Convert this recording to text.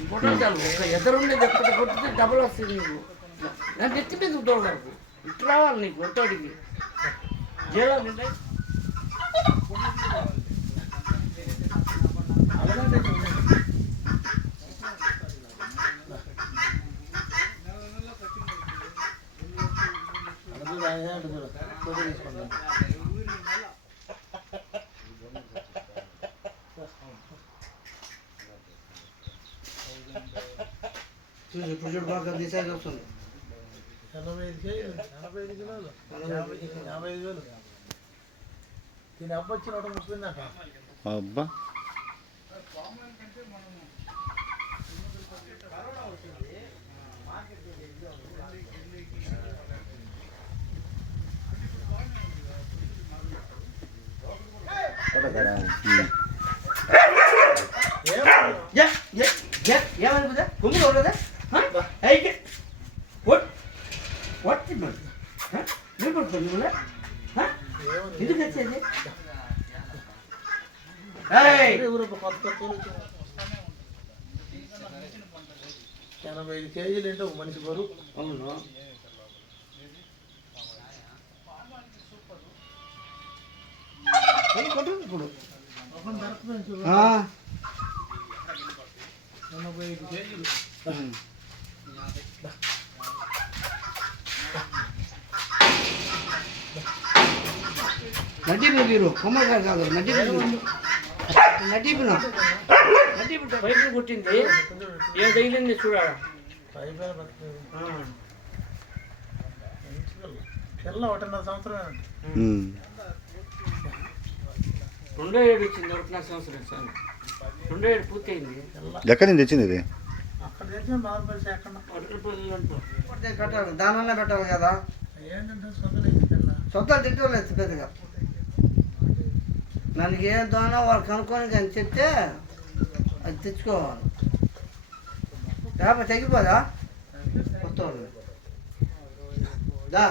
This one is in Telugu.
ఇంకోటి చాలు ఒక ఎదురుండేది ఎక్కడ కొట్టితే డబుల్ వస్తుంది నీకు. నాకు ఎత్తి మీద ఉంటావు నాకు ఇటు రావాలి నీకు ఒట్టోడికి జైలో నిండా ఇప్పుడు చూడు బాగా దిశగా వస్తుంది. 85 కిలోలు 55,000 దీని అబ్బ వచ్చి 130 దాకా. అబ్బా ఏమనుకుందా కొమ్ములు ఉండదా ఎందుకు వచ్చేది కొత్త 85 కేజీలు ఏంటో మనిషి బరువు. అవును ఇప్పుడు 85 కేజీలు. నటీపు మీరు కొమ్మగారు కాదు నటీపున పైపు కొట్టింది ఏం తగిలింది చూడాలా. పిల్ల 1.5 సంవత్సరం 27 వచ్చింది 1.5 సంవత్సరం సార్ 27 పూర్తయింది. ఎక్కడి నుంచి తెచ్చింది ఇది? అక్కడ తెచ్చిన బాధపడితే ఎక్కడ పెట్టాలి దానివల్ల పెట్టాలి కదా. ఏంటంటే సొంతలు తింటలేదు పెద్దగా దానికి ఏ దానో వాళ్ళు కనుక్కొని కానీ చెప్తే అది తెచ్చుకోవాలి. లేకపోతే తగ్గిపోదా కొత్త దా